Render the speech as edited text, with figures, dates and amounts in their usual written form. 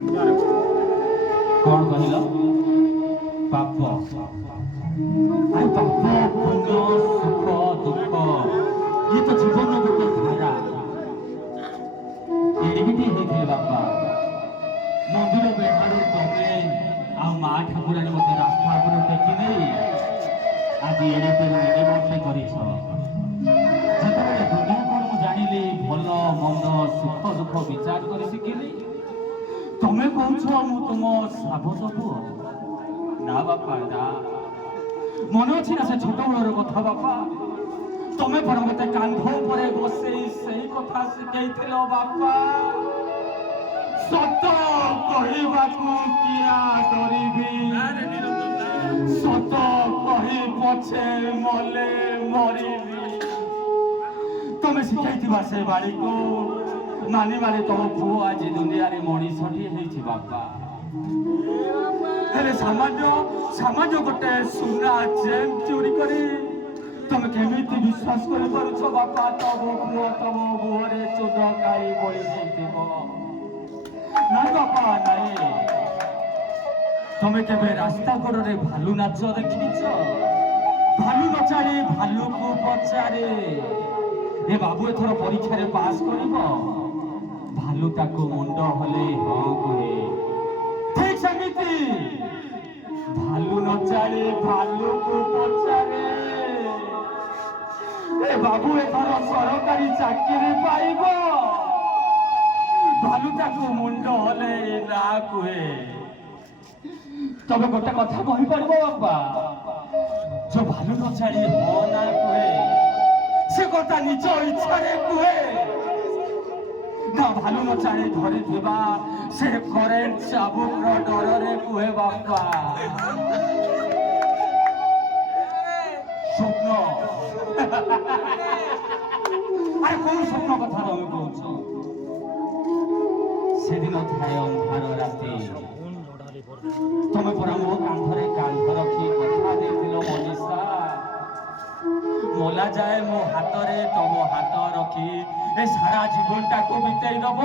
କଣ କହିଲ? ପାପ ଆରେ ପାପ ପୁଣ୍ୟ ସୁଖ ଦୁଃଖ ଇଏ ତ ଜୀବନ ଗୋଟେ ଧାରା। ଏଡ଼ିକିଟି ହେଇଥିଲେ ବାପା ମନ୍ଦିର ବେଢ଼ାରୁ ତମେ ଆଉ ମା ଠାକୁରାଣୀ ମୋତେ ରାସ୍ତା ଉପରୁ ଟେକି ନେଇ ଆଜି ଏଡ଼େ ବର୍ଷେ କରିଛ। ଯେତେବେଳେ ଦୁନିଆ କ'ଣ ମୁଁ ଜାଣିଲି, ଭଲ ମନ୍ଦ ସୁଖ ଦୁଃଖ ବିଚାର କରି ଶିଖିଲି, ତମେ କହୁଛ ମୁଁ ତୁମ ସାବତ ପୁଅ। ନା ବାପା ନା, ମନେ ଅଛି ନା ସେ ଛୋଟବେଳର କଥା ବାପା? ତମେ ପରା ମତେ କାନ୍ଧ ଉପରେ ବସେଇ ସେଇ କଥା ଶିଖେଇଥିଲ ବାପା। ସତ କହିବାକୁ କିଆ ଡରିବି, ସତ କହି ପଛେ ମଲେ ମରିବି। ତମେ ଶିଖେଇଥିବା ସେ ବାଣୀକୁ ମାନି ମାନି ତମ ପୁଅ ଆଜି ଦୁନିଆରେ ମଣିଷଟିଏ ହେଇଛି ବାପା। ହେଲେ ସାମାନ୍ୟ ଗୋଟେ ସୁନା ଚେନ୍ ଚୋରି କରି ତମେ କେମିତି ବିଶ୍ୱାସ କରିପାରୁଛ ବାପା ତମ ପୁଅ ତମ ମୁହଁରେ ଚୁନ କାଳି ବଳି ଯାଇଥିବ? ନାଇଁ ବାପା ନାଇଁ। ତମେ କେବେ ରାସ୍ତା କଡ଼ରେ ଭାଲୁ ନାଚ ଦେଖିଛ? ଭାଲୁ ନଚାଳି ଭାଲୁକୁ ପଚାରେ, ଏ ବାବୁ ଏଥର ପରୀକ୍ଷାରେ ପାସ୍ କରିବ? ଭାଲୁଟାକୁ ମୁଣ୍ଡ ହଲେଇ ହଁ କୁହେ। ଠିକ ସେମିତି ଭାଲୁ ନଚାଳି ଭାଲୁକୁ ପଚାରେ, ଏ ବାବୁ ଏଥର ସରକାରୀ ଚାକିରି ପାଇବ? ଭାଲୁଟାକୁ ମୁଣ୍ଡ ହଲେଇ ନା କୁହେ। ତମେ ଗୋଟେ କଥା କହିପାରିବ ବାପା, ଯୋଉ ଭାଲୁ ନଚାଳି ହଁ ନା କୁହେ ସେ କଥା ନିଜ ଇଚ୍ଛାରେ କୁହେ ନା ଭାଲୁ ନଚାଳି ଧରିଥିବା ସେ କରେଣ୍ଟ ଚାବୁକର ଡରରେ କୁହେ ବାପା? ସ୍ୱପ୍ନ ଆରେ କୋଉ ସ୍ୱପ୍ନ କଥା ତମେ କହୁଛ? ସେଦିନ ଥାଏ ଅନ୍ଧାର ରାତି, ତମେ ପରା ମୋ କାନ୍ଧରେ କାନ୍ଧ ରଖି କଥା ଦେଇଥିଲ ମନୀଷା, ମଲା ଯାଏ ମୋ ହାତରେ ତମ ହାତ ରଖି ଏ ସାରା ଜୀବନଟାକୁ ବିତେଇ ଦବ।